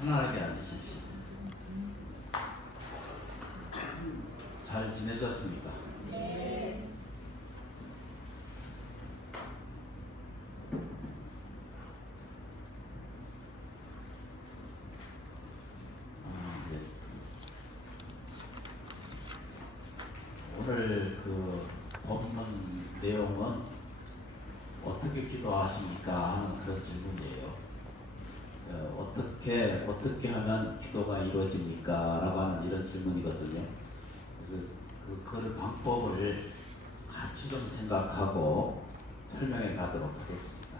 편안하게 앉으십시오. 잘 지내셨습니까? 네. 네. 오늘 그 본문 내용은 어떻게 기도하십니까? 하는 그런 질문이에요. 어떻게 하면 기도가 이루어집니까? 라고 하는 이런 질문이거든요. 그래서 그 방법을 같이 좀 생각하고 설명해 가도록 하겠습니다.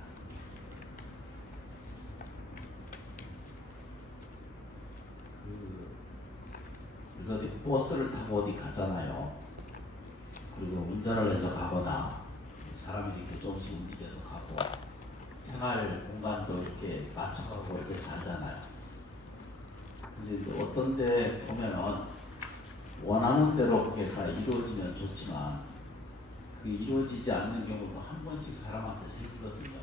어디 버스를 타고 어디 가잖아요. 그리고 운전을 해서 가거나 사람이 이렇게 조금씩 움직여서 가고 생활 공간도 이렇게 맞춰가고 이렇게 살잖아요. 근데 어떤 데 보면은 원하는 대로 그게 다 이루어지면 좋지만 그 이루어지지 않는 경우도 한 번씩 사람한테 생기거든요.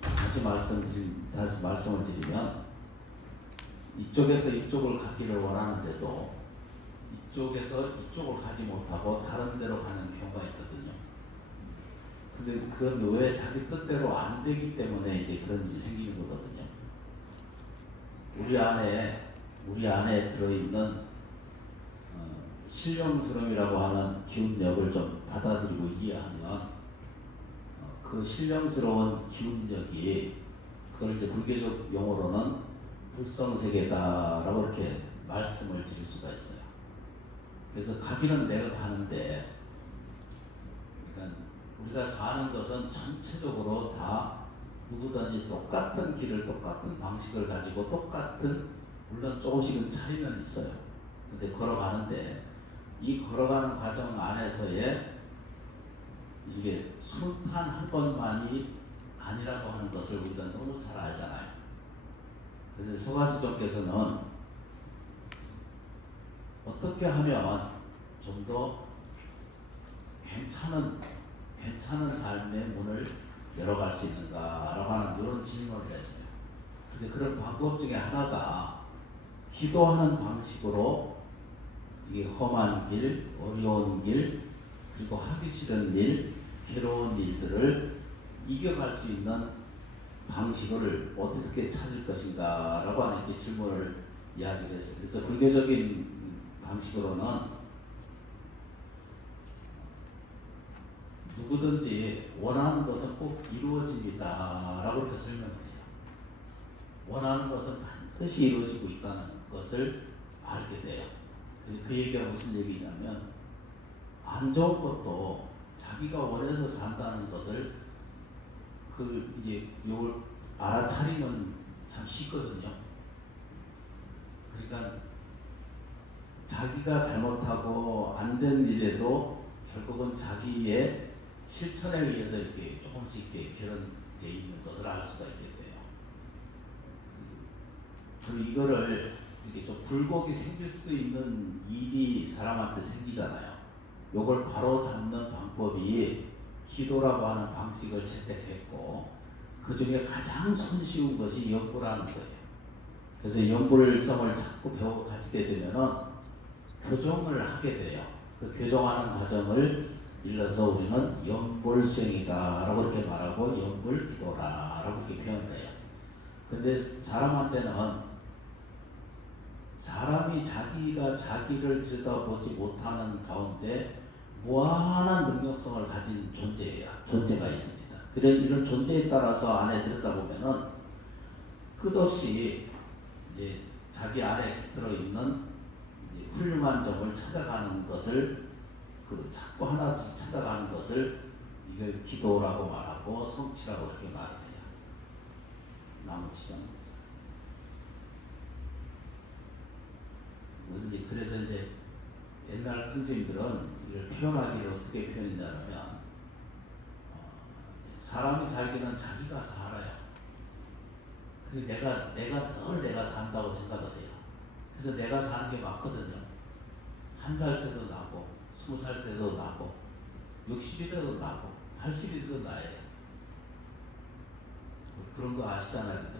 다시 말씀을 드리면 이쪽에서 이쪽을 가기를 원하는데도 이쪽에서 이쪽을 가지 못하고 다른 데로 가는 경우가 있거든요. 근데 그건 왜 자기 뜻대로 안 되기 때문에 이제 그런 일이 생기는 거거든요. 우리 안에 들어있는 신령스러움이라고 하는 기운력을 좀 받아들이고 이해하면 그 신령스러운 기운력이 그걸 이제 불교적 용어로는 불성세계다라고 이렇게 말씀을 드릴 수가 있어요. 그래서 가기는 내가 가는데, 그러니까 우리가 사는 것은 전체적으로 다 누구든지 똑같은 길을 똑같은 방식을 가지고 똑같은, 물론 조금씩은 차이는 있어요. 근데 걸어가는데 이 걸어가는 과정 안에서의 이게 순탄 한 것만이 아니라고 하는 것을 우리가 너무 잘 알잖아요. 그래서 서가시조께서는 어떻게 하면 좀 더 괜찮은 삶의 문을 열어갈 수 있는가라고 하는 이런 질문을 했어요. 근데 그런 방법 중에 하나가 기도하는 방식으로 이게 험한 길, 어려운 길, 그리고 하기 싫은 일, 괴로운 일들을 이겨갈 수 있는 방식을 어떻게 찾을 것인가 라고 하는 그 질문을 이야기를 했어요. 그래서 불교적인 방식으로는 누구든지 원하는 것은 꼭 이루어집니다 라고 이렇게 설명을 해요. 원하는 것은 반드시 이루어지고 있다는 것을 알게 돼요. 그 얘기가 무슨 얘기냐면 안 좋은 것도 자기가 원해서 산다는 것을 이제 요걸 알아차리면 참 쉽거든요. 그러니까 자기가 잘못하고 안 된 일에도 결국은 자기의 실천에 의해서 이렇게 조금씩 이렇게 결연되어 있는 것을 알 수가 있게 돼요. 그리고 이거를 이렇게 좀 굴곡이 생길 수 있는 일이 사람한테 생기잖아요. 요걸 바로 잡는 방법이 기도라고 하는 방식을 채택했고 그 중에 가장 손쉬운 것이 연구라는 거예요. 그래서 연불성을 자꾸 배워 가지게 되면은 교정을 하게 돼요. 그 교정하는 과정을 일러서 우리는 연불수행이다라고 이렇게 말하고 연불기도라라고 이렇게 표현해요. 근데 사람한테는 사람이 자기가 자기를 들여다보지 못하는 가운데 무한한 능력성을 가진 존재가 있습니다. 그래 이런 존재에 따라서 안에 들여다보면은 끝없이 이제 자기 안에 들어있는 이제 훌륭한 점을 찾아가는 것을 자꾸 하나씩 찾아가는 것을 이걸 기도라고 말하고 성취라고 이렇게 말해요. 나머지장에서. 그래서 이제 옛날 큰 스님들은 이걸 표현하기를 어떻게 표현했냐면 사람이 살기는 자기가 살아요. 근데 내가 늘 내가 산다고 생각을 해요. 그래서 내가 사는 게 맞거든요. 1살 때도 나고 20살 때도 나고 60이 돼도 나고 80이 돼도 나예요. 그런 거 아시잖아요. 그죠?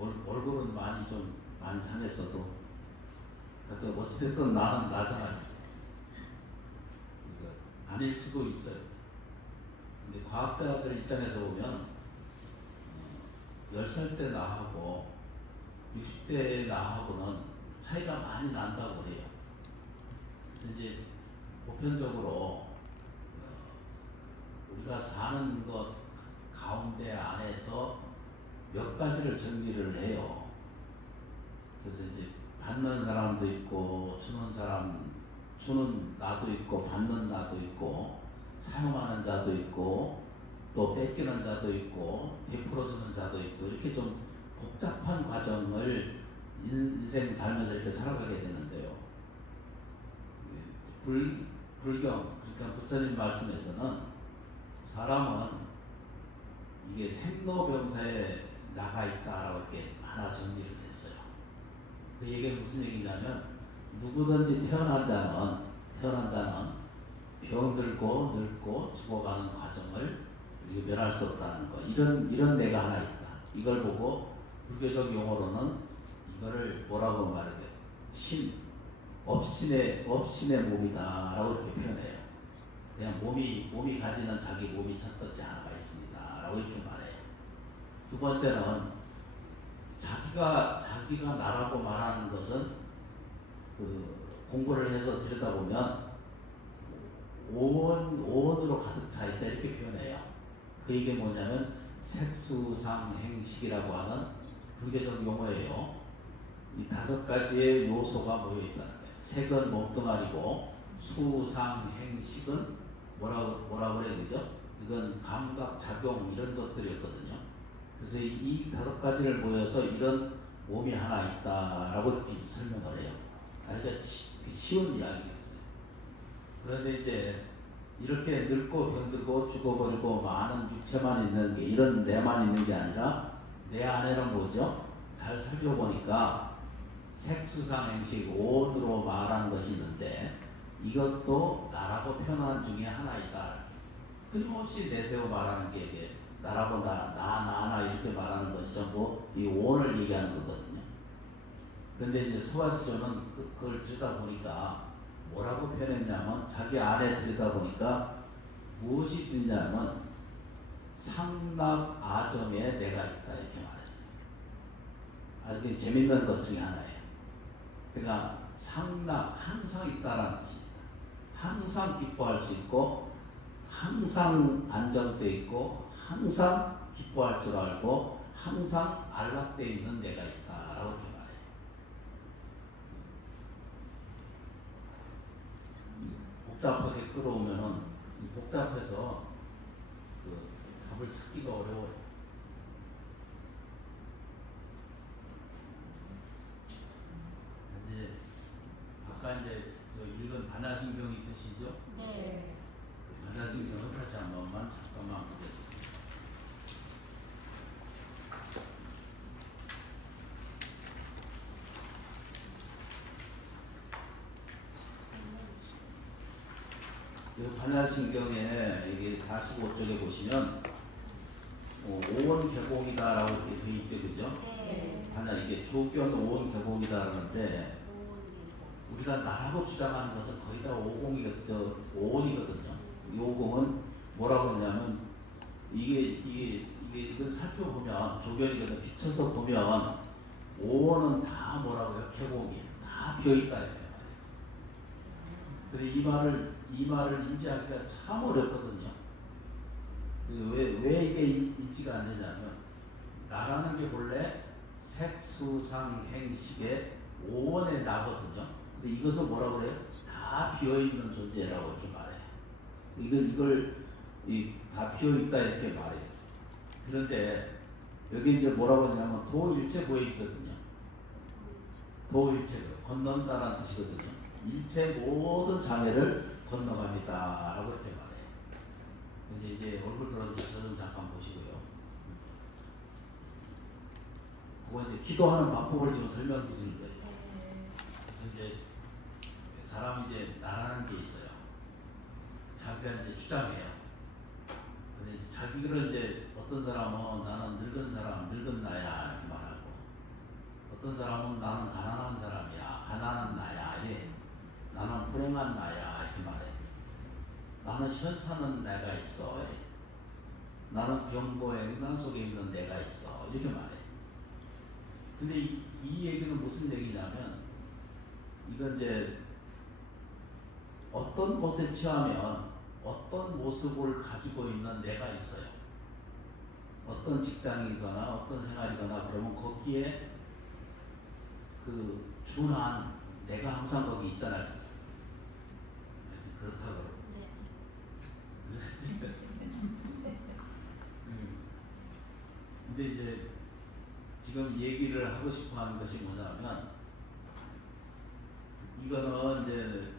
얼굴은 많이 상했어도 하여튼 어찌됐든 나는 나잖아요. 그러니까 아닐 수도 있어요. 근데 과학자들 입장에서 보면 10살 때 나하고 60대 나하고는 차이가 많이 난다고 그래요. 그래서 이제 보편적으로 우리가 사는 것 가운데 안에서 몇 가지를 정리를 해요. 그래서 이제 받는 사람도 있고 주는 나도 있고 받는 나도 있고 사용하는 자도 있고 또 뺏기는 자도 있고 베풀어주는 자도 있고 이렇게 좀 복잡한 과정을 인생 살면서 이렇게 살아가게 되는데요. 불경 그러니까 부처님 말씀에서는 사람은 이게 생로병사에 나가 있다라고 이렇게 하나 정리를 했어요. 그 얘기는 무슨 얘기냐면 누구든지 태어난 자는 병들고 늙고 죽어가는 과정을 면할 수 없다는 거. 이런 내가 하나 있다. 이걸 보고 불교적 용어로는 이거를 뭐라고 말해요? 업신의 몸이다라고 이렇게 표현해요. 그냥 몸이 가지는 자기 몸이 첫 번째 하나가 있습니다라고 이렇게 말해요. 두 번째는 자기가 나라고 말하는 것은 그 공부를 해서 들여다보면 오온으로 가득 차 있다 이렇게 표현해요. 그 얘기 뭐냐면 색수상행식이라고 하는 불교적 용어예요. 이 5가지의 요소가 모여 있다는 거예요. 색은 몸뚱아리고 수상행식은 뭐라고 그래야 되죠? 이건 감각, 작용 이런 것들이었거든요. 그래서 이 5가지를 모여서 이런 몸이 하나 있다라고 이렇게 설명을 해요. 그러니까 쉬운 이야기였어요. 그런데 이제 이렇게 늙고 병들고 죽어버리고 많은 육체만 있는 게 이런 내만 있는 게 아니라 내 안에는 뭐죠? 잘 살펴보니까 색수상행식 오온으로 말하는 것이 있는데 이것도 나라고 표현한 중에 하나이다. 끊임없이 내세워 말하는 게 이게 나라고 나 이렇게 말하는 것이 전부 이 오온을 얘기하는 거거든요. 그런데 이제 서화시조는 그걸 들여다보니까 뭐라고 표현했냐면 자기 안에 들여다보니까 무엇이 있냐면 상납아정에 내가 있다 이렇게 말했어요. 아주 재밌는 것 중에 하나예요. 그러니까 상납 항상 있다라는 뜻입니다. 항상 기뻐할 수 있고 항상 안정되어 있고 항상 기뻐할 줄 알고 항상 안락되어 있는 내가 있다라고 이렇게 말해요. 복잡하게 끌어오면은 복잡해서 그 답을 찾기가 어려워요. 이제 아까 이제 저 읽은 반야신경 있으시죠? 네. 반야신경은 다시 한 번만 잠깐만 보겠습니다. 이 반야신경에 이게 45쪽에 보시면 오온 개공이다라고 이렇게 되어 있죠, 그죠? 네. 반야 이게 조견 오온 개공이다라는데 우리가 나라고 주장하는 것은 거의 다 오온이거든요. 이 오공은 뭐라고 하냐면 이걸 살펴보면 조견이거든 비춰서 보면 오온은 다 뭐라고요? 개공이에요. 다 비어있다 이렇게 말해요. 근데 이 말을 인지하기가 참 어렵거든요. 왜 이게 인지가 안 되냐면 나라는 게 본래 색수상행식의 오원의 나거든요. 근데 이것을 뭐라고 그래요? 다 비어있는 존재라고 이렇게 말해요. 이걸 다 비어있다 이렇게 말해요. 그런데 여기 이제 뭐라고 하냐면 도일체 보이거든요. 도일체 건넌다라는 뜻이거든요. 일체 모든 장애를 건너갑니다 라고 이렇게 말해요. 이제 얼굴 들어주셔서 좀 잠깐 보시고요. 그거 이제 기도하는 방법을 지금 설명드리는 거예요. 그래서 이제 사람이 이제 나라는 게 있어요. 자기가 이제 주장해요. 근데 이제 자기를 이제 어떤 사람은 나는 늙은 사람, 늙은 나야 이렇게 말하고 어떤 사람은 나는 가난한 사람이야, 가난한 나야, 예. 나는 불행한 나야 이렇게 말해. 나는 현찮은 내가 있어, 예. 나는 병고 액난 속에 있는 내가 있어 이렇게 말해. 근데 이 얘기는 무슨 얘기냐면 이건 이제 어떤 곳에 처하면 어떤 모습을 가지고 있는 내가 있어요. 어떤 직장이거나 어떤 생활이거나 그러면 거기에 그 준한 내가 항상 거기 있잖아요. 그렇다고 그러고. 네. 근데 이제 지금 얘기를 하고 싶어 하는 것이 뭐냐면 이거는 이제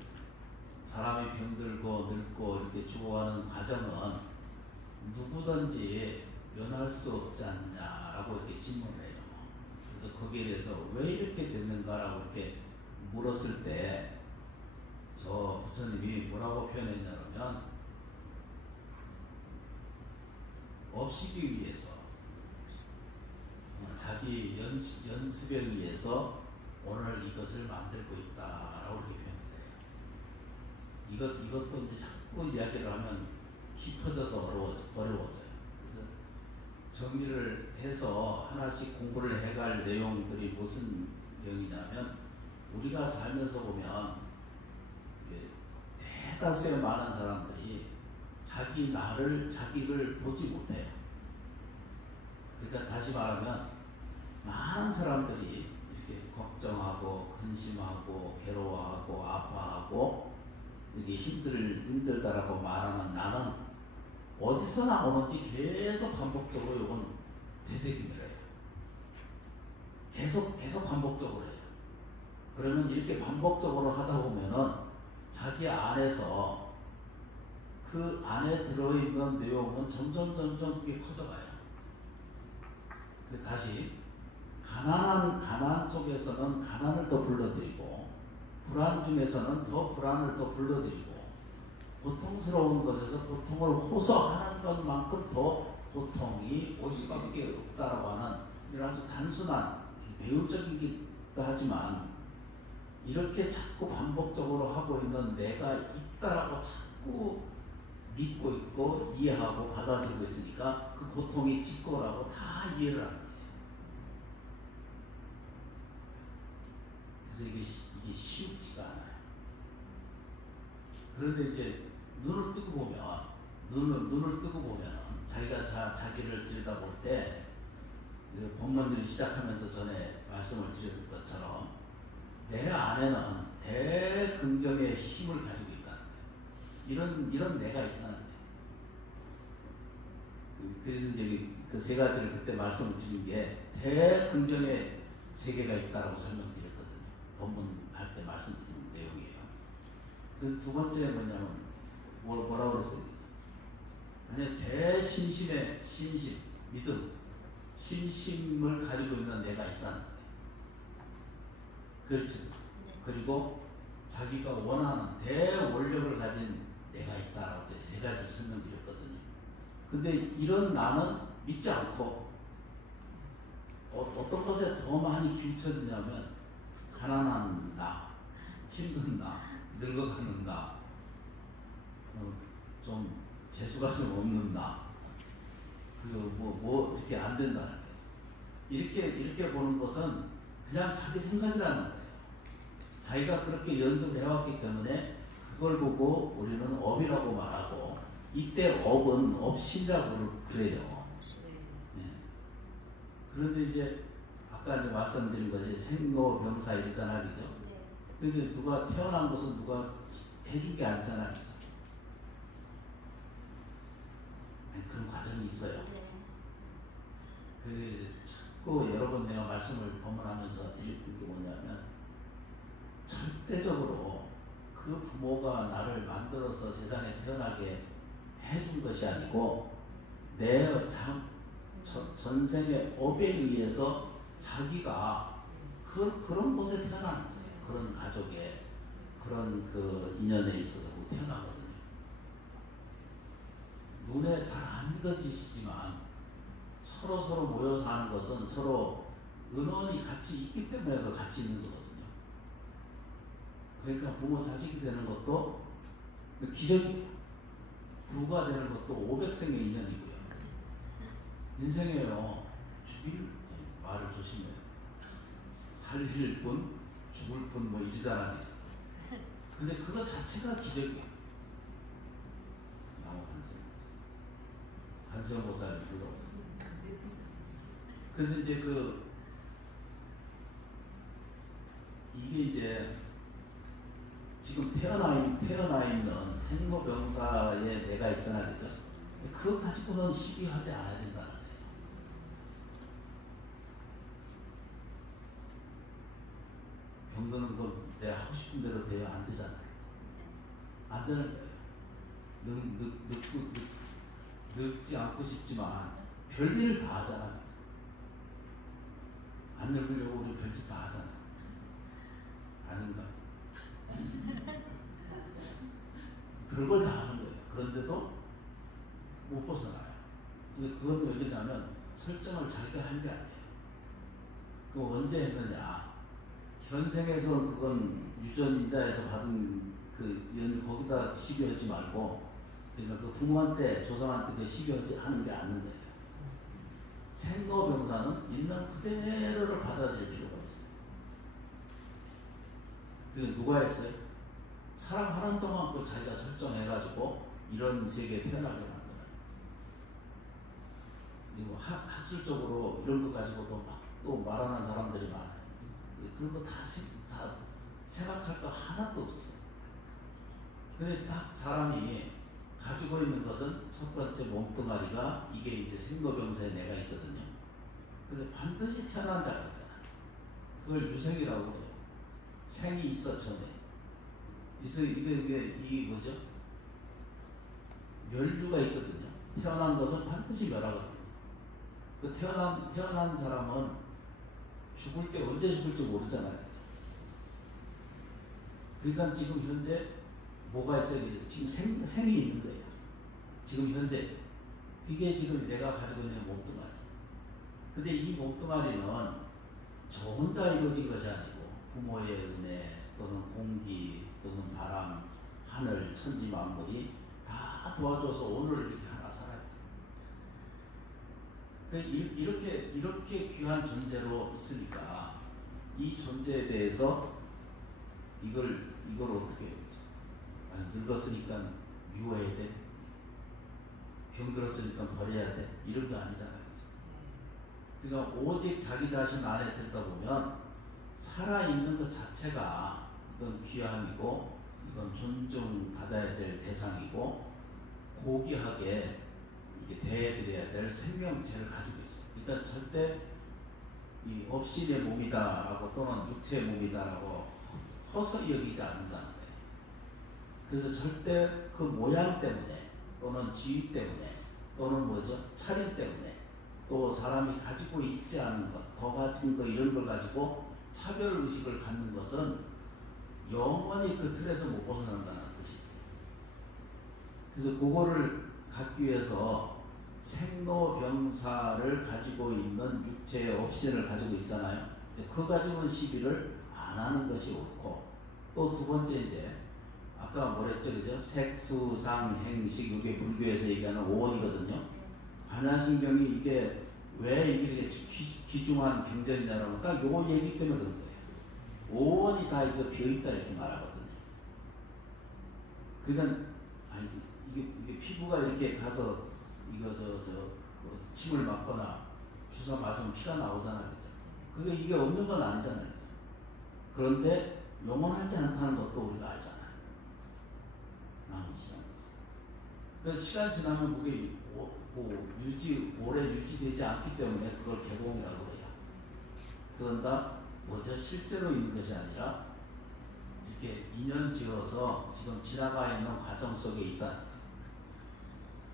사람이 병들고 늙고 이렇게 죽어가는 과정은 누구든지 면할 수 없지 않냐라고 이렇게 질문해요. 그래서 거기에 대해서 왜 이렇게 됐는가라고 이렇게 물었을 때 저 부처님이 뭐라고 표현했냐면 업시기 위해서 자기 연습에 의해서 오늘 이것을 만들고 있다라고 이렇게 표현해요. 이것도 이제 자꾸 이야기를 하면 깊어져서 어려워져요. 그래서 정리를 해서 하나씩 공부를 해갈 내용들이 무슨 내용이냐면 우리가 살면서 보면 대다수의 많은 사람들이 자기를 보지 못해요. 그러니까 다시 말하면 많은 사람들이 이렇게 걱정하고 근심하고 괴로워하고 아파하고 이게 힘들다라고 말하는 나는 어디서 나오는지 계속 반복적으로 이건 되새김을 해요. 계속 반복적으로 해요. 그러면 이렇게 반복적으로 하다 보면은 자기 안에서 그 안에 들어있는 내용은 점점 그게 커져가요. 다시 가난 속에서는 가난을 더 불러들이고 불안 중에서는 더 불안을 더 불러들이고 고통스러운 것에서 고통을 호소하는 것만큼 더 고통이 올 수밖에 없다라고 하는 이런 아주 단순한 배우적이기도 하지만 이렇게 자꾸 반복적으로 하고 있는 내가 있다라고 자꾸 믿고 있고 이해하고 받아들이고 있으니까 그 고통이 직고라고 다 이해를 하는 거예요. 그래서 이게 쉽지가 않아요. 그런데 이제 눈을 뜨고 보면 자기가 자기를 들여다볼 때 법문들이 시작하면서 전에 말씀을 드렸던 것처럼 내 안에는 대긍정의 힘을 가지고 있다는 거예요. 이런 내가 있다는 거예요. 그래서 이제 그 세 가지를 그때 말씀을 드린 게 대긍정의 세계가 있다라고 설명드렸거든요. 법문할 때 말씀드린 내용이에요. 그 두 번째 뭐냐면 뭐라고 그랬어요? 아니 대심심의 심심, 믿음, 심심을 가지고 있는 내가 있다는 거예요. 그렇죠. 그리고 자기가 원하는 대원력을 가진 내가 있다라고 세 가지를 설명드렸거든요. 근데 이런 나는 믿지 않고 어떤 것에 더 많이 기울쳐지냐면 가난한 나, 힘든 나, 늙어가는 나, 좀 재수가 좀 없는 나, 그리고 뭐 이렇게 안 된다는 거예요. 이렇게 보는 것은 그냥 자기 생각이라는 거예요. 자기가 그렇게 연습을 해왔기 때문에 그걸 보고 우리는 업이라고 말하고 이때 업은 업신이라고 그래요. 네. 그런데 이제 아까 이제 말씀드린 것이 생로병사 이러잖아요, 그죠? 네. 근데 누가 태어난 것은 누가 해준 게 아니잖아요, 그죠? 그런 과정이 있어요. 네. 그래서 자꾸 여러 번 내가 말씀을 법문하면서 드릴 게 뭐냐면 절대적으로 그 부모가 나를 만들어서 세상에 태어나게 해준 것이 아니고 내 전생의 업에 의해서 자기가 그런 곳에 태어나는 거예요. 그런 가족에 그런 그 인연에 있어서 태어나거든요. 눈에 잘 안 믿어지시지만 서로 모여 사는 것은 서로 은원이 같이 있기 때문에 그 같이 있는 거거든요. 그러니까 부모 자식이 되는 것도 기적이에요. 부가 되는 것도 500생의 인연이고요. 인생에요. 죽일 말을 조심해요. 살릴 분, 죽을 분 뭐 이러잖아요. 근데 그거 자체가 기적이에요. 나무 한세음보살이 불러. 그래서 이제 이게 이제 지금 태어나 있는 생로병사에 내가 있잖아요. 그죠? 그거 가지고는 시비하지 않아야 된다는 거예요. 병드는 건 내가 하고 싶은 대로 돼야 안 되잖아요. 안 되는 거예요. 늙지 않고 싶지만 별일을 다 하잖아. 안 늙으려고 우리 별짓 다 하잖아. 아닌가? 별걸 다 하는 거예요. 그런데도 못 벗어나요. 근데 그건 왜냐면 설정을 자기가 한 게 아니에요. 그거 언제 했느냐? 현생에서 그건 유전인자에서 받은 거기다 시비하지 말고, 그러니까 그 부모한테, 조상한테 그 시비하지 하는 게 아닌 거예요. 생로병사는 있는 그대로를 받아들일 필요가 있어요. 그게 누가 했어요? 사랑하는 동안 그 자기가 설정해가지고 이런 세계에 태어나게 만들어요. 그리고 학술적으로 이런 거 가지고 또 말하는 사람들이 많아요. 그런 거 다 생각할 거 하나도 없었어요. 근데 딱 사람이 가지고 있는 것은 첫 번째 몸뚱아리가 이게 이제 생로병사의 내가 있거든요. 근데 반드시 태어난 자가 있잖아요. 그걸 유생이라고 해요. 생이 있어 전에. 이게 뭐죠? 멸류가 있거든요. 태어난 것은 반드시 멸하거든요. 그 태어난 사람은 죽을 때 언제 죽을지 모르잖아요. 그러니까 지금 현재 뭐가 있어요? 지금 생이 있는 거예요. 지금 현재. 그게 지금 내가 가지고 있는 몸뚱아리. 근데 이 몸뚱아리는 저 혼자 이루어진 것이 아니고 부모의 은혜 또는 공기 또는 바람, 하늘, 천지 만물이 다 도와줘서 오늘 이렇게 하나 살아요. 이렇게 귀한 존재로 있으니까 이 존재에 대해서 이걸 어떻게 해야지? 늙었으니까 미워해야 돼? 병들었으니까 버려야 돼? 이런 거 아니잖아요. 그러니까 오직 자기 자신 안에 들다 보면 살아있는 것 자체가 이건 귀함이고 이건 존중받아야 될 대상이고 고귀하게 이게 대해드려야 될 생명체를 가지고 있어요. 그러니까 절대 이 업신의 몸이다라고 또는 육체의 몸이다라고 허설히 여기지 않는다는 거예요. 그래서 절대 그 모양 때문에 또는 지위 때문에 또는 뭐죠? 차림 때문에 또 사람이 가지고 있지 않은 것, 더 가진 것 이런 걸 가지고 차별의식을 갖는 것은 영원히 그 틀에서 못 벗어난다는 뜻이에요. 그래서 그거를 갖기 위해서 생로병사를 가지고 있는 육체의 업신을 가지고 있잖아요. 그거 가지고는 시비를 안 하는 것이 옳고, 또 두 번째 이제 아까 뭐랬죠, 그죠? 색수상행식, 이게 불교에서 얘기하는 오원이거든요. 반야신경이 이게 왜 이게 귀중한 경전이냐라고 딱 요 얘기 때문에 그런 거예요. 오원이 다 이거 비어있다 이렇게 말하거든요. 그러니까 이게 피부가 이렇게 가서 이거 침을 맞거나 주사 맞으면 피가 나오잖아요, 그죠? 그게 이게 없는 건 아니잖아요, 그죠? 그런데 영원하지 않다는 것도 우리가 알잖아요. 남은 시간이 있어요. 그래서 시간 지나면 그게 오래 유지되지 않기 때문에 그걸 개공이라고 해요. 그건 다 뭐죠? 실제로 있는 것이 아니라 이렇게 인연 지어서 지금 지나가 있는 과정 속에 있다.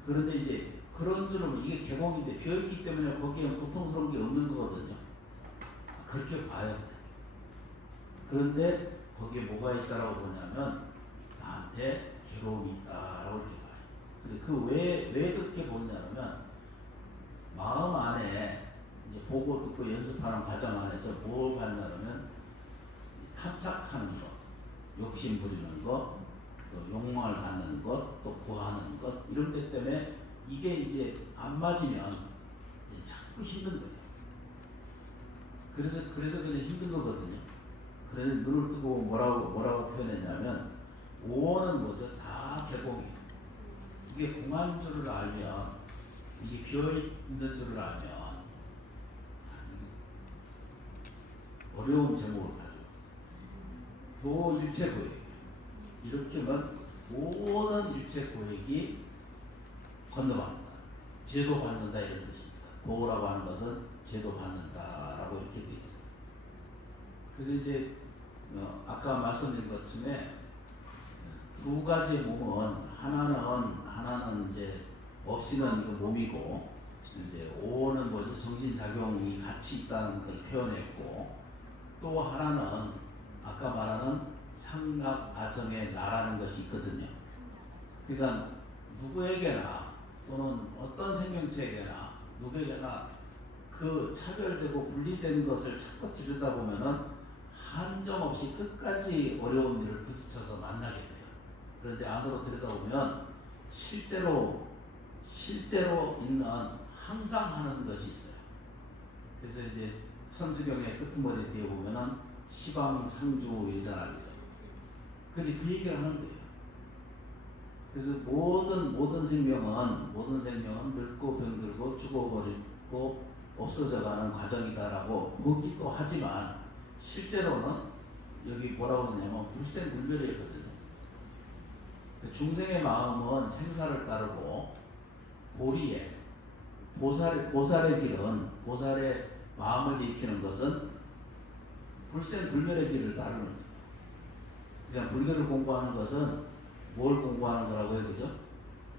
그런데 이제 그런 줄은 이게 개공인데 비어있기 때문에 거기에 고통스러운 게 없는 거거든요. 그렇게 봐요. 그런데 거기에 뭐가 있다라고 보냐면 나한테 괴로움이 있다라고 이렇게 봐요. 근데 왜 그렇게 보냐면 마음 안에 이제 보고 듣고 연습하는 과정 안에서 뭘 봤냐면 탐착하는 것, 욕심 부리는 것, 또 욕망을 갖는 것, 또 구하는 것 이런 것 때문에 이게 이제 안 맞으면 이제 자꾸 힘든 거예요. 그래서 그냥 힘든 거거든요. 그래서 눈을 뜨고 뭐라고 표현했냐면 오원은 뭐죠? 다 개공이에요. 이게 공한 줄을 알면 이게 비어있는 줄을 알면 어려운 제목을 가져왔어요. 도일체고액. 이렇게 하면 모든 일체고액이 건너받는다. 제도받는다 이런 뜻입니다. 도라고 하는 것은 제도받는다라고 이렇게 되어 있어요. 그래서 이제 아까 말씀드린 것쯤에 두 가지의 몸은 하나는 이제 없이는 그 몸이고 이제 오는 뭐죠? 정신작용이 같이 있다는 걸 표현했고 또 하나는 아까 말하는 상납아정의 나라는 것이 있거든요. 그러니까 누구에게나 또는 어떤 생명체에게나 누구에게나 그 차별되고 분리된 것을 자꾸 들여다보면은 한정없이 끝까지 어려운 일을 부딪혀서 만나게 돼요. 그런데 안으로 들여다보면 실제로 있는 항상 하는 것이 있어요. 그래서 이제 천수경의 끄트머리 뒤에 보면은 시방상주 예전하겠죠. 그래서 그 얘기를 하는 거예요. 그래서 모든 생명은 늙고 병들고 죽어버리고 없어져가는 과정이다라고 보기도 하지만 실제로는 여기 뭐라고 하냐면 불생불멸이거든요. 중생의 마음은 생사를 따르고 보리에 보살의 길은 보살의 마음을 일으키는 것은 불생불멸의 길을 따르는 거예요. 그냥 불교를 공부하는 것은 뭘 공부하는 거라고요, 그죠?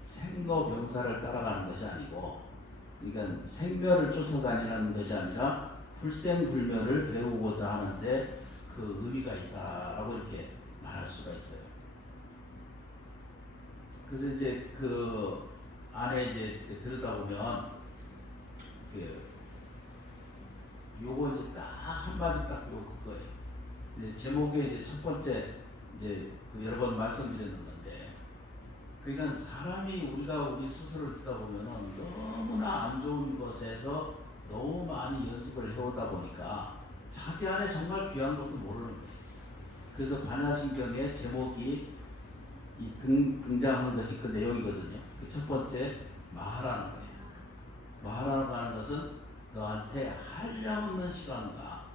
생로병사를 따라가는 것이 아니고, 그러니까 생멸을 쫓아다니는 것이 아니라 불생불멸을 배우고자 하는데 그 의미가 있다라고 이렇게 말할 수가 있어요. 그래서 이제 그 안에 이제 들여다보면 요거 이제 딱 한마디 딱 그거예요. 이제 제목에 이제 첫 번째 이제 그 여러 번 말씀드리는 건데, 그러니까 사람이 우리 스스로를 듣다 보면은 너무나 안 좋은 것에서 너무 많이 연습을 해오다 보니까 자기 안에 정말 귀한 것도 모르는 거예요. 그래서 반야신경의 제목이 등장한 것이 그 내용이거든요. 그 첫 번째 마하라는 거예요. 마하라고 하는 것은 너한테 한량없는 시간과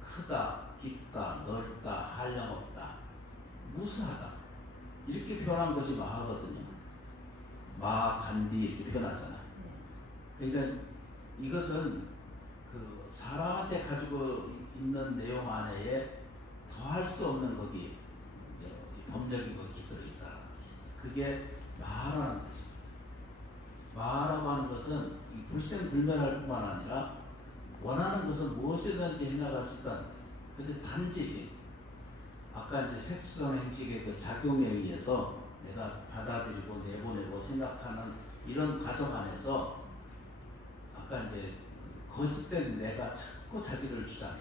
크다, 깊다, 넓다, 한량없다, 무수하다 이렇게 표현한 것이 마하거든요. 마간디 이렇게 표현하잖아. 그러니까 이것은 그 사람한테 가지고 있는 내용 안에 더할 수 없는 거기 법력이고 기들어있다. 그게 마하라는 뜻입니다. 마하라고 하는 것은 이 불생불멸할 뿐만 아니라 원하는 것은 무엇이든지 해나갈 수 있다. 근데 단지 아까 이제 색수선 행식의 그 작용에 의해서 내가 받아들이고 내보내고 생각하는 이런 과정 안에서 아까 이제 거짓된 내가 자꾸 자기를 주장해.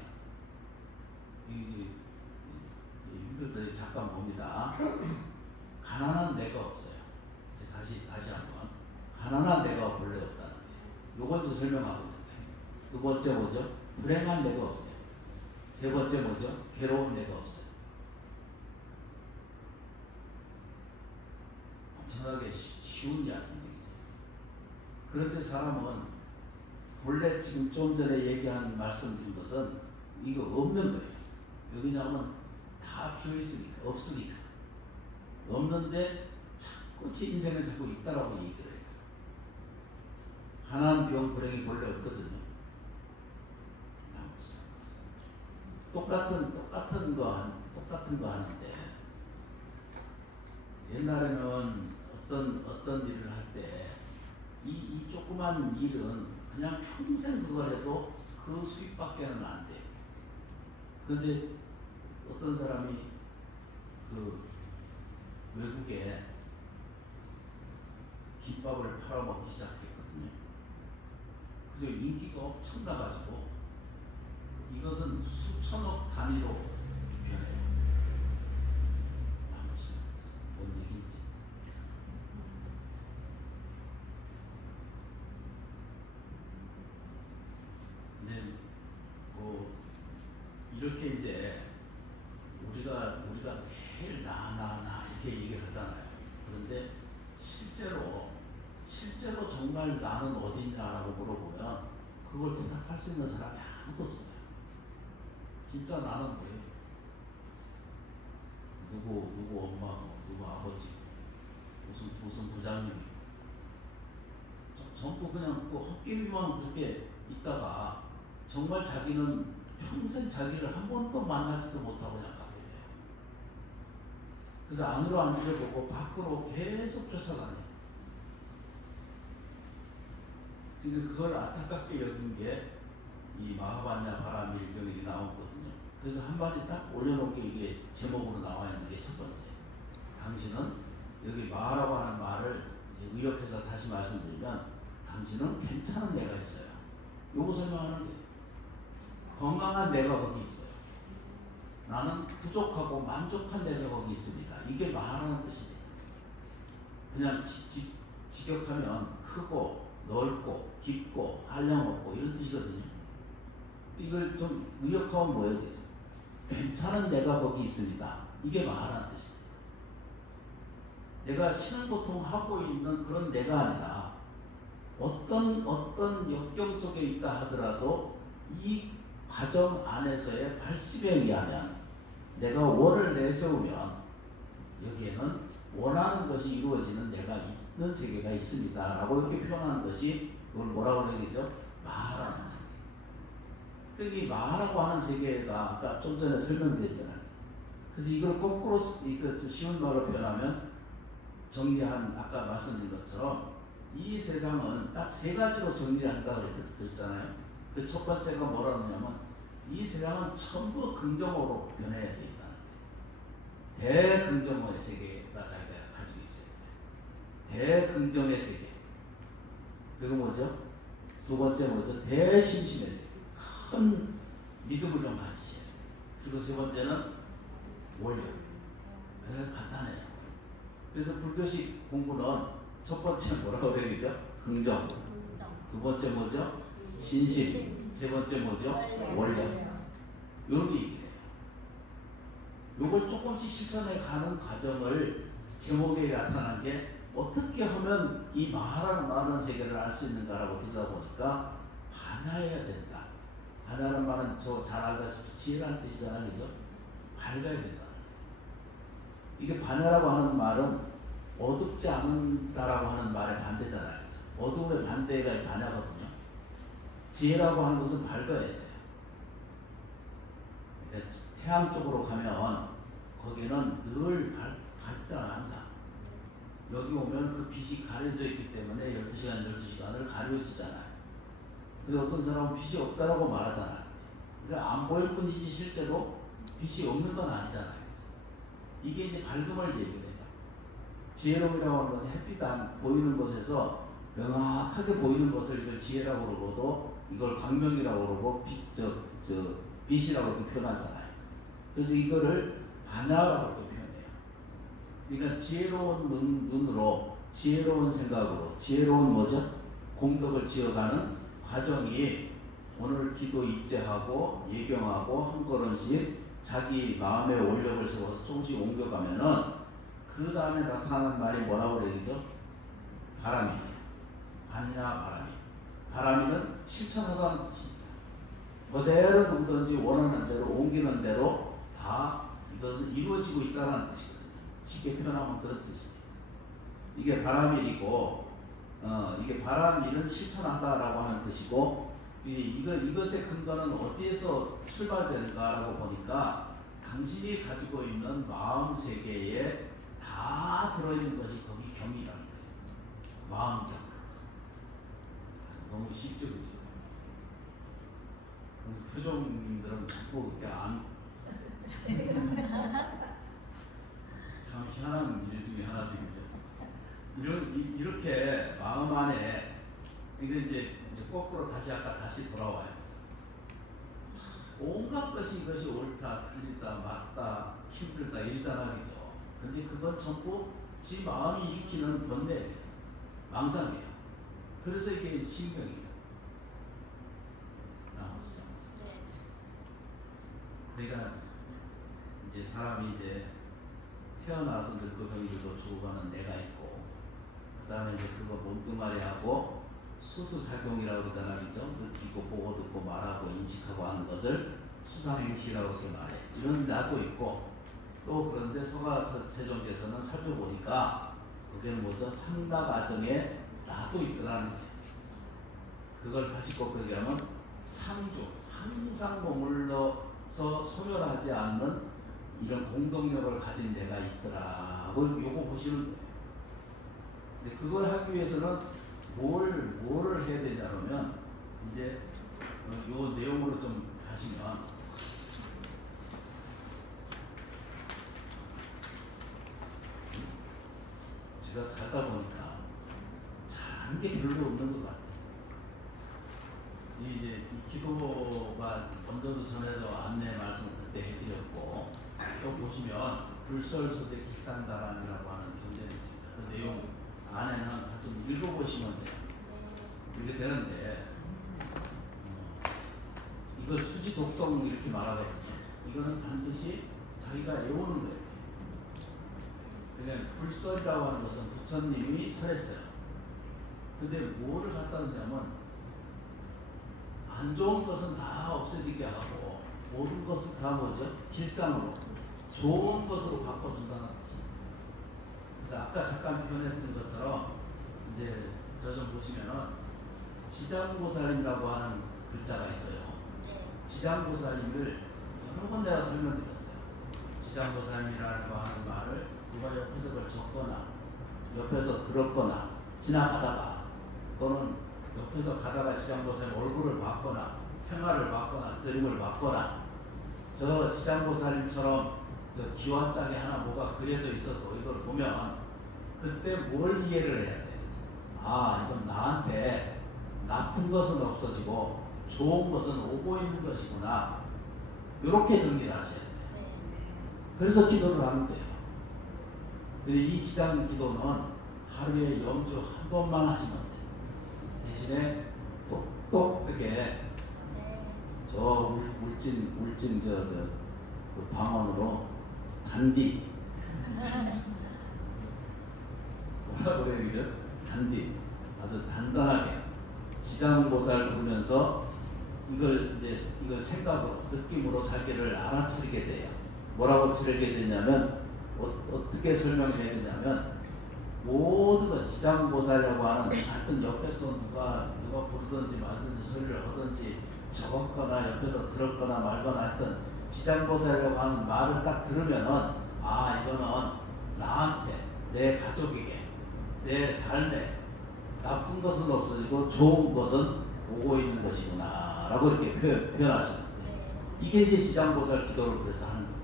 힘들더니 잠깐 봅니다. 가난한 내가 없어요. 이제 다시 한번 가난한 내가 본래 없다는 거예요. 요걸 좀 설명하고 있는데 두 번째 뭐죠? 불행한 내가 없어요. 세 번째 뭐죠? 괴로운 내가 없어요. 엄청나게 쉬운 이야기입니다. 그런데 사람은 본래 지금 좀 전에 얘기한 말씀드린 것은 이거 없는 거예요. 왜냐하면 다 비어있으니까, 없으니까. 없는데 자꾸 제 인생은 자꾸 있다라고 얘기를 해요. 가난, 병, 불행이 본래 없거든요. 똑같은 거 하는데 옛날에는 어떤 일을 할 때 이 조그만 일은 그냥 평생 그걸 해도 그 수익밖에는 안 돼요. 그런데 어떤 사람이 그 외국에 김밥을 팔아먹기 시작했거든요. 그죠? 인기가 엄청나가지고 이것은 수천억 단위로 변해요. 뭔 얘기인지. 이제 이렇게 이제 우리가 매일 나 이렇게 얘기를 하잖아요. 그런데 실제로 정말 나는 어디냐라고 물어보면 그걸 대답할 수 있는 사람이 아무도 없어요. 진짜 나는 뭐예요? 누구 엄마, 누구 아버지, 무슨 부장님이 전부 그냥 그 헛개비만 그렇게 있다가 정말 자기는 평생 자기를 한 번도 만나지도 못하고 그냥 가게 돼요. 그래서 안으로 안 들여보고 밖으로 계속 쫓아다녀요. 그걸 안타깝게 여긴 게 이 마하반야 바라밀 일경이 나오거든요. 그래서 한마디 딱 올려놓은 게 이게 제목으로 나와 있는 게 첫 번째. 당신은 여기 마하라고 하는 말을 이제 의역해서 다시 말씀드리면 당신은 괜찮은 내가 있어요. 요거 설명하는 게 건강한 내가 거기 있어요. 나는 부족하고 만족한 내가 거기 있습니다. 이게 마하라는 뜻입니다. 그냥 직역하면 크고 넓고 깊고 한량없고 이런 뜻이거든요. 이걸 좀 의역하면 뭐예요? 괜찮은 내가 거기 있습니다. 이게 마하라는 뜻입니다. 내가 신은고통하고 있는 그런 내가 아니라 어떤 역경 속에 있다 하더라도 이 과정 안에서의 발심에 의하면 내가 원을 내세우면 여기에는 원하는 것이 이루어지는 내가 있는 세계가 있습니다. 라고 이렇게 표현하는 것이 이걸 뭐라고 그래야 되죠? 마하라는 세계. 이 마하라고 하는 세계가 아까 좀 전에 설명드렸잖아요. 그래서 이걸 거꾸로 좀 쉬운 말로 표현하면 정리한 아까 말씀드린 것처럼 이 세상은 딱 세 가지로 정리한다고 그랬잖아요. 그 첫 번째가 뭐라 그러냐면 이 세상은 전부 긍정으로 변해야 된다는 거예요. 대긍정의 세계가 자기가 가지고 있어야 돼요. 대긍정의 세계. 그리고 뭐죠? 두 번째 뭐죠? 대심심의 세계. 큰 믿음을 좀 가지셔야 돼요. 그리고 세 번째는 원력. 간단해요. 그래서 불교식 공부는 첫 번째 뭐라고 해야 되죠? 긍정. 두 번째 뭐죠? 신심. 세 번째 뭐죠? 원력. 이런 게 얘기해요. 이걸 조금씩 실천해 가는 과정을 제목에 나타난 게 어떻게 하면 이 마하라는 세계를 알 수 있는가라고 들여다보니까 반야해야 된다. 반야라는 말은 저 잘 알다시피 지혜라는 뜻이잖아요. 그죠? 밝아야 된다. 이게 반야라고 하는 말은 어둡지 않는다라고 하는 말의 반대잖아요. 어둠의 반대가 반야거든요. 지혜라고 하는 것은 밝아야 돼요. 그러니까 태양 쪽으로 가면 거기는 늘 밝잖아 항상. 여기 오면 그 빛이 가려져 있기 때문에 12시간, 12시간을 가려지잖아요. 근데 어떤 사람은 빛이 없다라고 말하잖아요. 그러니까 안 보일 뿐이지 실제로 빛이 없는 건 아니잖아요. 이게 이제 밝음을 얘기해요. 지혜로움이라고 하는 것은 햇빛 안 보이는 곳에서 명확하게 보이는 것을 이걸 지혜라고 그러고도 이걸 광명이라고 그러고 빛이라고 이렇게 표현하잖아요. 그래서 이거를 반야라고 또 표현해요. 그러니까 지혜로운 눈으로, 지혜로운 생각으로, 지혜로운 뭐죠? 공덕을 지어가는 과정이 오늘 기도 입제하고 예경하고 한 걸음씩 자기 마음의 원력을 세워서 조금씩 옮겨가면은 그 다음에 나타나는 말이 뭐라고 그래야 되죠? 바람이에요. 반야 바람이. 바람이는 실천하다는 뜻입니다. 그대로 누구든지 원하는 대로 옮기는 대로 다 이것은 이루어지고 있다는 뜻이거든요. 쉽게 표현하면 그런 뜻입니다. 이게 바람일이고 이게 바람일은 실천한다라고 하는 뜻이고 이것의 근거는 어디에서 출발되는가라고 보니까 당신이 가지고 있는 마음 세계에 다 들어있는 것이 거기 경이라는 거예요. 마음경. 너무 쉽죠, 그죠? 표정님들은 자꾸 이렇게 참 희한한 일 중에 하나지, 그죠? 이렇게 마음 안에, 이게 이제 이제 거꾸로 다시 아까 다시 돌아와요. 온갖 것이 이것이 옳다, 틀리다, 맞다, 힘들다 이러잖아, 그죠? 근데 그건 전부 지 마음이 일으키는 번뇌, 망상이에요. 그래서 이게 신경이에요. 그러니까 이제 사람이 이제 태어나서 늙고 병들고 죽어가는 내가 있고, 그 다음에 이제 그거 몸뚱아리하고 수수작용이라고 그러잖아, 그죠? 느끼고 보고 듣고 말하고 인식하고 하는 것을 수상행실이라고 그렇게 말해. 이런 나도 있고, 또 그런데 서가세종께서는 살펴보니까 그게 뭐죠? 상다가정에 나도 있더라는 거예요. 그걸 다시 꼭 얘기하면 상주, 항상 머물러서 소멸하지 않는 이런 공동력을 가진 내가 있더라고 요거 보시면 돼요. 근데 그걸 하기 위해서는 뭐를 해야 되냐면 이제 요 내용으로 좀 가시면 제가 살다 보니까 잘하는 게 별로 없는 것 같아요. 이제 이 기도가 먼저도 전에도 안내 말씀을 그때 해드렸고, 또 보시면 불설소대 기상다람이라고 하는 경전이 있습니다. 그 내용 안에는 다 좀 읽어보시면 돼요. 이렇게 되는데 이걸 수지 독성 이렇게 말하거든요. 이거는 반드시 자기가 외우는 거예요. 그러니까 불설이라고 하는 것은 부처님이 설했어요. 근데 뭐를 갖다 놓냐면 안 좋은 것은 다 없어지게 하고 모든 것은 다 뭐죠? 길상으로 좋은 것으로 바꿔준다는 뜻입니다. 그래서 아까 잠깐 표현했던 것처럼 이제 저 좀 보시면은 지장보살님이라고 하는 글자가 있어요. 지장보살님을 여러 번 내가 설명드렸어요. 지장보살님이라고 하는 말을 누가 옆에서 그걸 적거나 옆에서 들었거나 지나가다가 또는 옆에서 가다가 지장보살님 얼굴을 봤거나 행화를 봤거나 그림을 봤거나 저 지장보살님처럼 저 기와장에 하나 뭐가 그려져 있어도 이걸 보면 그때 뭘 이해를 해야 돼? 아, 이건 나한테 나쁜 것은 없어지고 좋은 것은 오고 있는 것이구나. 이렇게 정리를 하셔야 돼요. 그래서 기도를 하는 거예요. 근데 이 시장 기도는 하루에 영주 한 번만 하시면 돼요. 대신에 똑똑하게 저 울진 그 방언으로 단디 뭐라 그래요, 그죠? 단디 아주 단단하게 지장보살 부르면서 이걸 생각으로 느낌으로 자기를 알아차리게 돼요. 뭐라고 차리게 되냐면 어떻게 설명해야 되냐면 모든 것 지장보살이라고 하는 하여튼 옆에서 누가 부르든지 말든지 소리를 하든지 적었거나 옆에서 들었거나 말거나 하여튼 지장보살이라고 하는 말을 딱 들으면은 아 이거는 나한테 내 가족에게 내 삶에 나쁜 것은 없어지고 좋은 것은 오고 있는 것이구나 라고 이렇게 표현하시는 거예요. 이게 이제 지장보살 기도를 그래서 하는 거예요.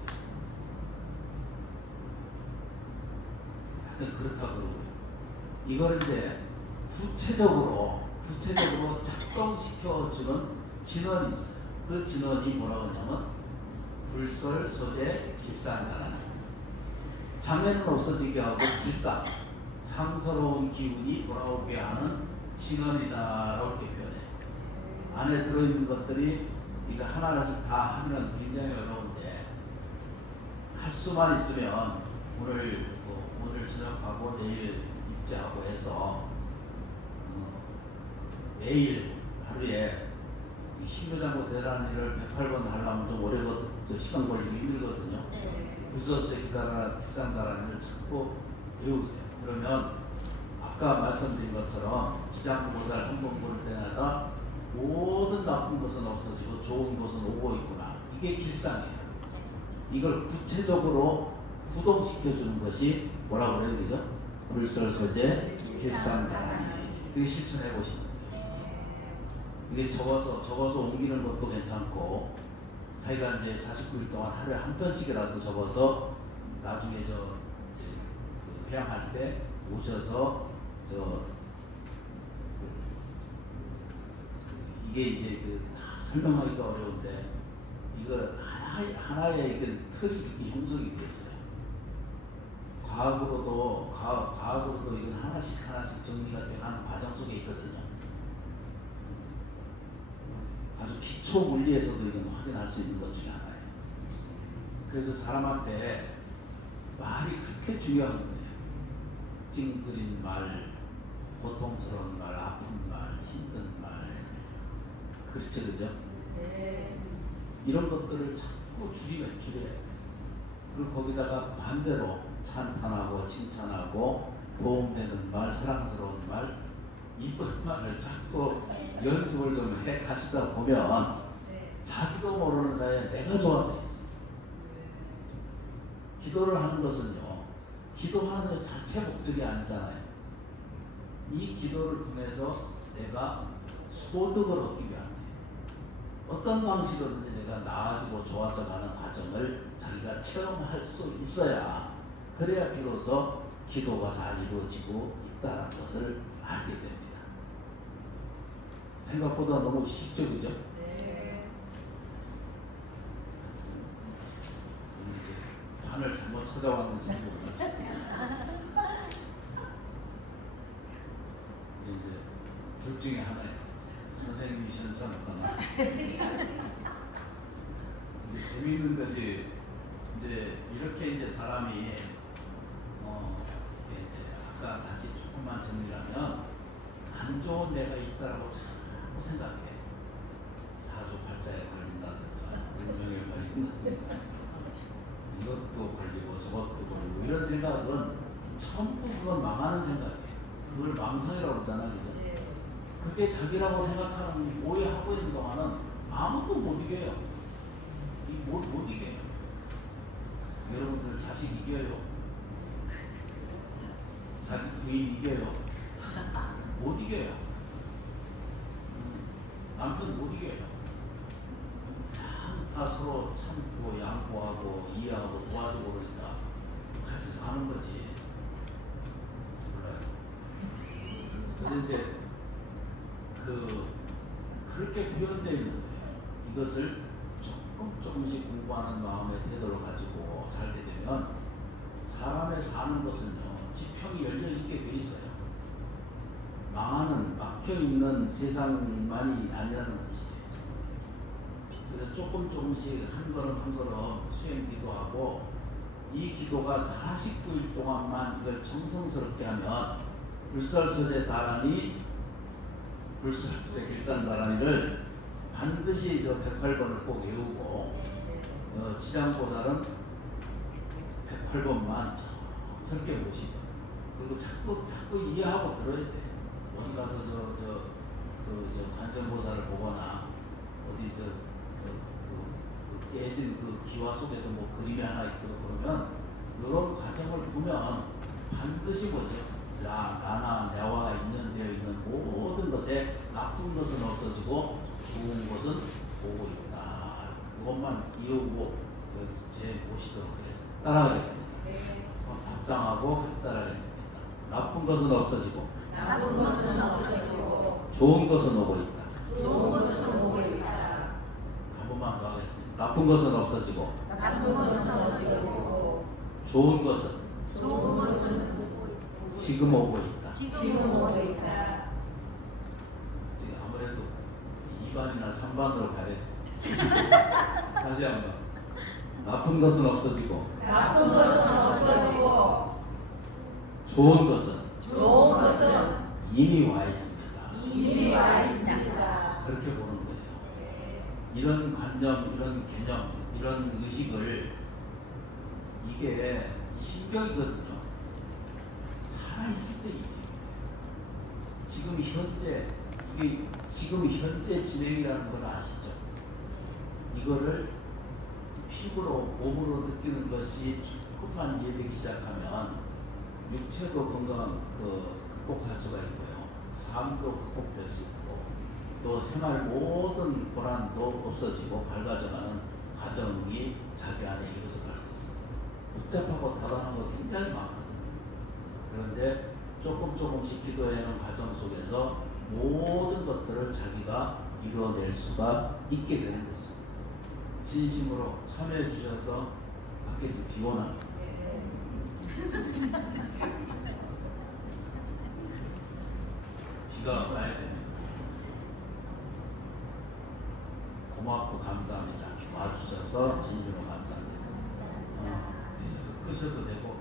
하여튼 그렇다고 그러고요. 이걸 이제 구체적으로 작동시켜주는 진원이 있어요. 그 진원이 뭐라고 하냐면 불설, 소재, 길상이라는 장애는 없어지게 하고 길상, 상서로운 기운이 돌아오게 하는 진원이다 이렇게 표현해요. 안에 들어있는 것들이 이거 하나하나씩 다 하기는 굉장히 어려운데 할 수만 있으면 오늘 저녁하고 내일 입제하고 해서 매일 하루에 이 신교장고 대단한 일을 108번 하려면 좀 오래 시간 걸리기 힘들거든요. 그래서 기상다라는 일을 자꾸 배우세요. 그러면 아까 말씀드린 것처럼 지장보살 한 번 볼 때마다 모든 나쁜 것은 없어지고 좋은 것은 오고 있구나. 이게 길상이에요. 이걸 구체적으로 구동시켜주는 것이 뭐라고 그래야 되죠? 불설소재 길상다라니. 그게 실천해 보시면 돼요. 이게 적어서 옮기는 것도 괜찮고 자기가 이제 49일 동안 하루에 한 편씩이라도 적어서 나중에 회양할 때 오셔서 이게 이제 설명하기가 어려운데 이거 하나의 틀이 이렇게 형성이 되었어요. 과학으로도 이건 하나씩 정리가 돼가는 과정 속에 있거든요. 아주 기초 물리에서도 이건 확인할 수 있는 것 중에 하나예요. 그래서 사람한테 말이 그렇게 중요한 거예요. 찡그린 말, 고통스러운 말, 아픈 말, 힘든 말, 그렇죠, 그죠? 네. 이런 것들을 자꾸 줄여야. 그리고 거기다가 반대로 찬탄하고 칭찬하고 도움되는 말, 사랑스러운 말, 이쁜 말을 자꾸 연습을 좀 해 가시다 보면 자기도 모르는 사이에 내가 좋아져 있어요. 기도를 하는 것은요, 기도하는 것 자체 목적이 아니잖아요. 이 기도를 통해서 내가 소득을 얻기 위함이에요. 어떤 방식으로든지 내가 나아지고 좋아져가는 과정을 자기가 체험할 수 있어야, 그래야 비로소 기도가 잘 이루어지고 있다는 것을 알게 됩니다. 생각보다 너무 쉽죠, 그죠? 네. 이제 판을 잘못 찾아왔는지 모르겠어요. 이제 둘 중에 하나예요. 선생님이시는 사람이나. 재미있는 것이 이제 이렇게 이제 사람이 이제 아까 다시 조금만 정리하면 안 좋은 내가 있다라고 자꾸 생각해. 사주팔자에 걸린다든가 운명에 걸린다든가 이것도 걸리고 저것도 걸리고 이런 생각은 전부 그건 망하는 생각이에요. 그걸 망상이라고 그러잖아요, 그죠? 그게 자기라고 생각하는 오해하고 있는 동안은 아무도 못 이겨요. 못 이겨요. 여러분들 자식 이겨요. 자기 부인 이겨요. 못 이겨요. 남편 못 이겨요. 다 서로 참고 양보하고 이해하고 도와주고 그러니까 같이 사는 거지. 몰라요. 그래서 이제 그렇게 표현되어 있는 거예요. 이것을 조금씩 공부하는 마음의 태도를 가지고 살게 되면 사람의 사는 것은요, 지평이 열려있게 돼 있어요. 망하는, 막혀있는 세상만이 아니라는 뜻이에요. 그래서 조금씩 한 걸음 수행 기도하고, 이 기도가 49일 동안만 이걸 정성스럽게 하면 불설설에 달하니 불설설에 길산달하니를 반드시 저 108번을 꼭 외우고, 지장보살은 108번만 설계 보시고, 그리고 자꾸 이해하고 들어야 돼. 어디 가서 관세음보살을 보거나, 어디 깨진 기와 속에도 뭐 그림이 하나 있고 그러면, 이런 과정을 보면 반드시 뭐죠? 나나 내와 인연되어 있는 모든 것에 나쁜 것은 없어지고 좋은 것은 보고 있다. 이것만 이어오고 제 모시도록 하겠습니다. 따라하겠습니다. 네. 답장하고 같이 따라하겠습니다. 나쁜 것은 없어지고 좋은 것은 오고 있다. 한 번만 더 하겠습니다. 나쁜 것은 없어지고 좋은 것은 지금 오고 있다. 지금 아무래도 2반이나 3반으로 가야 돼. 다시 한번. 나쁜 것은 없어지고 좋은 것은 이미 와 있습니다. 그렇게 보는 거예요. 이런 관념, 이런 개념, 이런 의식을, 이게 신경이거든요. 살아있을 때 지금 현재, 이게 지금 현재 진행이라는 걸 아시죠? 이거를 피부로, 몸으로 느끼는 것이 조금만 이해되기 시작하면 육체도 건강 극복할 수가 있고요. 삶도 극복될 수 있고, 또 생활 모든 고난도 없어지고 밝아져가는 과정이 자기 안에 이루어져 갈 수 있습니다. 복잡하고 다양한 거 굉장히 많거든요. 그런데 조금씩 기도하는 과정 속에서 모든 것들을 자기가 이루어낼 수가 있게 되는 것입니다. 진심으로 참여해 주셔서 밖에 좀 비 오나? 비가 와야 됩니다. 고맙고 감사합니다. 와주셔서 진심으로 감사합니다. 그래서 끄셔도 되고